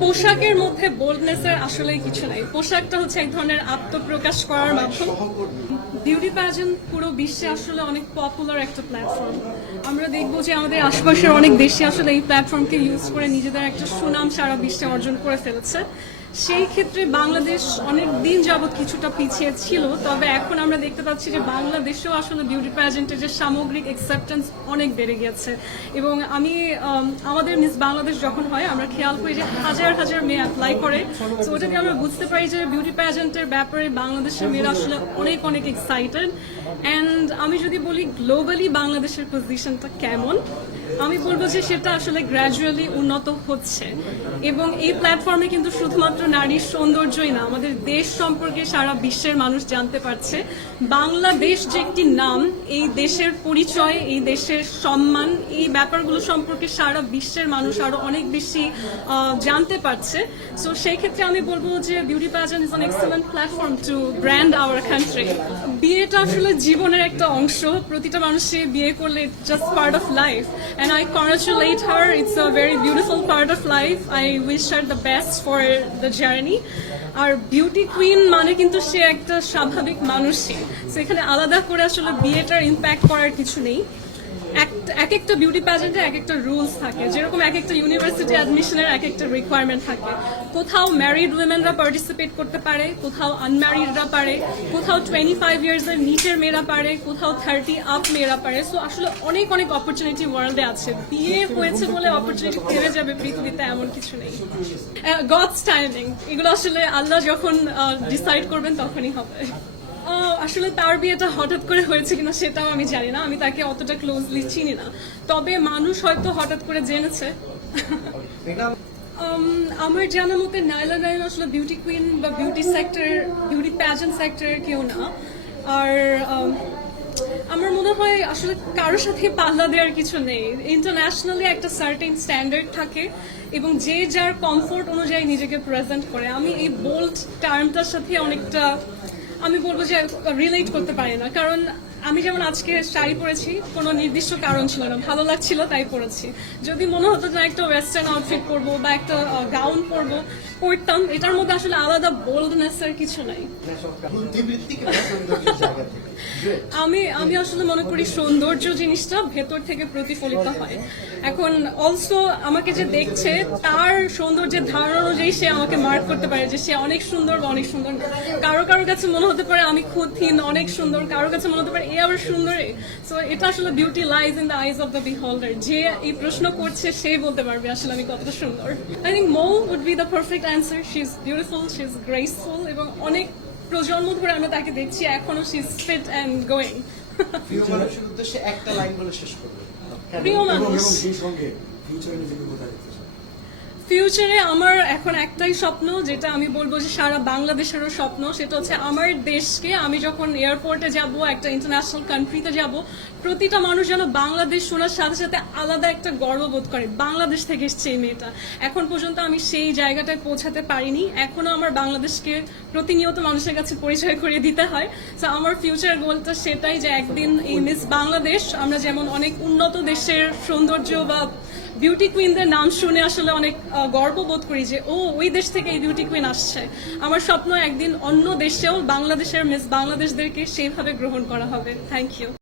পোশাকের মধ্যে বোল্ডনেসের আসলে কিছু নাই। পোশাকটা হচ্ছে এক ধরনের আত্মপ্রকাশ করার মাধ্যম। বিউটি প্যাজেন্ট পুরো বিশ্বে আসলে অনেক পপুলার একটা প্ল্যাটফর্ম। আমরা দেখবো যে আমাদের আশপাশের অনেক দেশে আসলে এই প্ল্যাটফর্মকে ইউজ করে নিজেদের একটা সুনাম সারা বিশ্বে অর্জন করে ফেলেছে। সেই ক্ষেত্রে বাংলাদেশ অনেক দিন যাবৎ কিছুটা পিছিয়ে ছিল, তবে এখন আমরা দেখতে পাচ্ছি যে বাংলাদেশেও আসলে বিউটি প্যাজেন্টের যে সামগ্রিক অ্যাকসেপ্টেন্স অনেক বেড়ে গেছে। এবং আমি আমাদের মিস বাংলাদেশ যখন হয় আমরা খেয়াল করি যে হাজার হাজার মেয়ে অ্যাপ্লাই করে, তো ওটা দিয়ে আমরা বুঝতে পারি যে বিউটি প্যাজেন্টের ব্যাপারে বাংলাদেশের মেয়েরা আসলে অনেক অনেক এক্সাইটেড। অ্যান্ড আমি যদি বলি গ্লোবালি বাংলাদেশের পজিশনটা কেমন, আমি বলবো যে সেটা আসলে গ্র্যাজুয়ালি উন্নত হচ্ছে। এবং এই প্ল্যাটফর্মে কিন্তু শুধুমাত্র নারীর সৌন্দর্যই না, আমাদের দেশ সম্পর্কে সারা বিশ্বের মানুষ জানতে পারছে। বাংলাদেশ যে একটি নাম, এই দেশের পরিচয়, এই দেশের সম্মান, এই ব্যাপারগুলো সম্পর্কে সারা বিশ্বের মানুষ আরো অনেক বেশি জানতে পারছে। সো সেই ক্ষেত্রে আমি বলবো যে beauty pageant is an excellent platform to brand our country. বিয়েটা আসলে জীবনের একটা অংশ, প্রতিটা মানুষের বিয়ে করলে just part of life. And I congratulate her. It's a very beautiful part of life. I wish her the best for the journey. আর বিউটি কুইন মানে কিন্তু সে একটা স্বাভাবিক মানুষই, সেখানে আলাদা করে আসলে বিয়েটার ইম্প্যাক্ট করার কিছু নেই। এক একটা বিউটি প্যাজেন্টে এক একটা রুলস থাকে, যেরকম এক একটা ইউনিভার্সিটি অ্যাডমিশনের এক একটা রিকোয়ারমেন্ট থাকে। কোথাও ম্যারিড উইমেনরা পার্টিসিপেট করতে পারে, কোথাও আনম্যারিডরা পারে, কোথাও 25 ইয়ার্সের নিচের মেয়েরা পারে, কোথাও 30 আপ মেয়েরা পারে। সো আসলে অনেক অনেক অপরচুনিটি ওয়ার্ল্ডে আছে। বিয়ে হয়েছে বলে অপরচুনিটি পেয়ে যাবে পৃথিবীতে এমন কিছু নেই। গডস টাইমিং, এগুলো আসলে আল্লাহ যখন ডিসাইড করবেন তখনই হবে। আসলে তার বিয়েটা হঠাৎ করে হয়েছে কিনা সেটাও আমি জানি না, আমি তাকে অতটা ক্লোজলি চিনি না, তবে মানুষ হয়তো হঠাৎ করে জেনেছে। আমার জানা মতে নাইলা নাইন আসলে বিউটি কুইন বা বিউটি সেক্টর, বিউটি প্যাজেন্ট সেক্টরের কেউ না। আর আমার মনে হয় আসলে কারোর সাথে পাল্লা দেওয়ার কিছু নেই। ইন্টারন্যাশনালি একটা সার্টেন স্ট্যান্ডার্ড থাকে এবং যে যার কমফোর্ট অনুযায়ী নিজেকে প্রেজেন্ট করে। আমি এই বোল্ড টার্মটার সাথে অনেকটা আমি বলবো যে রিলেট করতে পারি না, কারণ আমি যেমন আজকে শাড়ি পরেছি, কোনো নির্দিষ্ট কারণ ছিল না, ভালো লাগছিল তাই পরেছি। যদি মনে হতো যে একটা ওয়েস্টার্ন আউটফিট পরবো বা একটা গাউন পরবো, পরতাম। এটার মধ্যে আসলে আলাদা বোল্ডনেসের কিছু নাই। আমি আসলে মনে করি সৌন্দর্য জিনিসটা ভেতর থেকে প্রতিফলিত হয়। এখন অলসো আমাকে যে দেখছে তার সৌন্দর্যের ধারণা অনুযায়ী সে আমাকে মার্ক করতে পারে যে সে অনেক সুন্দর বা অনেক সুন্দর না। কারো কারোর কাছে মনে হতে পারে আমি ক্ষুদ্রহীন অনেক সুন্দর, কারো কাছে মনে হতে পারে এ আবার সুন্দর। সো এটা আসলে beauty lies in the eyes of the বিহোল্ডার। যে এই প্রশ্ন করছে সে বলতে পারবে আসলে আমি কতটা সুন্দর। I think Mou would be the perfect answer. She is beautiful, she is graceful এবং অনেক প্রজন্ম ধরে আমরা তাকে দেখছি, এখনো she is fit and going. প্রিয় মানুষের উদ্দেশ্যে একটা লাইন বলে শেষ করবে। প্রিয় মানুষ, ফিউচারে আমার এখন একটাই স্বপ্ন, যেটা আমি বলবো যে সারা বাংলাদেশেরও স্বপ্ন, সেটা হচ্ছে আমার দেশকে আমি যখন এয়ারপোর্টে যাব, একটা ইন্টারন্যাশনাল কান্ট্রিতে যাব, প্রতিটা মানুষ যেন বাংলাদেশ শোনার সাথে সাথে আলাদা একটা গর্ববোধ করে বাংলাদেশ থেকে এসছে এই মেয়েটা। এখন পর্যন্ত আমি সেই জায়গাটায় পৌঁছাতে পারিনি, এখনো আমার বাংলাদেশকে প্রতিনিয়ত মানুষের কাছে পরিচয় করিয়ে দিতে হয়। তো আমার ফিউচার গোলটা সেটাই যে একদিন এই মিস বাংলাদেশ, আমরা যেমন অনেক উন্নত দেশের সৌন্দর্য বা বিউটি কুইনদের নাম শুনে আসলে অনেক গর্ববোধ করি যে ওই দেশ থেকে এই বিউটি কুইন আসছে। আমার স্বপ্ন একদিন অন্য দেশেও বাংলাদেশের মিস বাংলাদেশদেরকে সেইভাবে গ্রহণ করা হবে। Thank you.